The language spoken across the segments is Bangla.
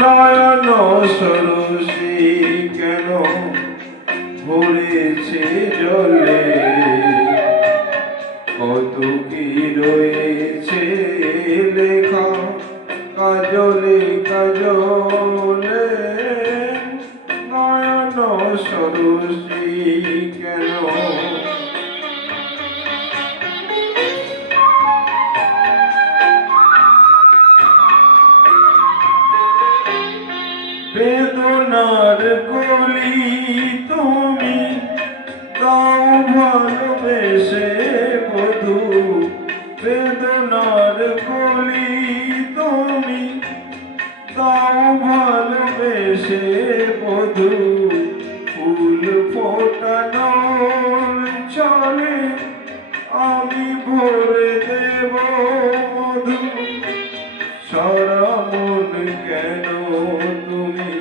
নয়ন সরসী কেন ভরেছে জলে, কত কি রয়েছে লেখা কাজলে কাজলে। নয়ন সরসী কেন বেদনার কলি তুমি দাও ভালোবেসে বধূ, বেদনার কলি তুমি দাও ভালোবেসে বধূ। ফুল ফোটানোর ছলে আমি ভরে দেব মধু। সারা মন কেন তুমি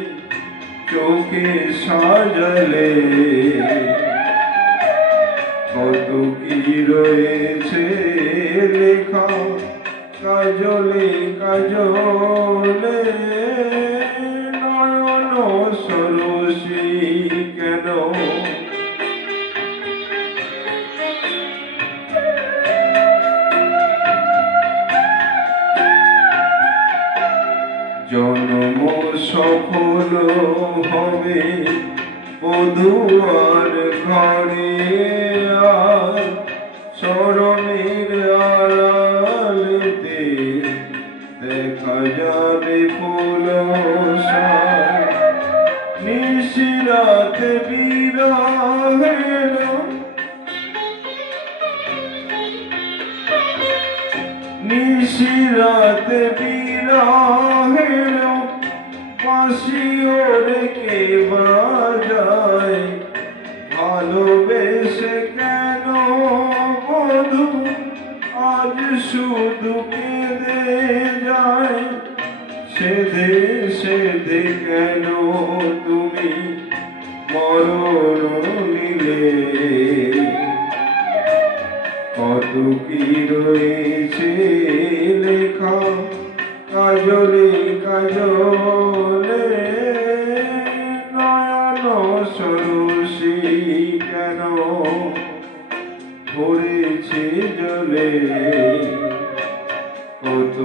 চোখে সাজালে, কত কি রয়েছে লেখা কাজলে কাজলে। নয়ন সরসী কেন জন্ম সফল হবে বধুয়ার ঘরে, আর শরণের আড়ালেতে দেখা যাবে ফুল নিশিরাত বিরহের, নিশিরাত বিরহের বাঁশিও রেখে বাজায়। ভালোবেসে কেন বধূ আজ শুধু কেঁদে যায়, সেধে সেধে কেন তুমি মরণ নিলে। কত কি রয়েছে লেখা কাজলে কাজলে। নয়ন সরসী কেন ভরেছে জলে, কত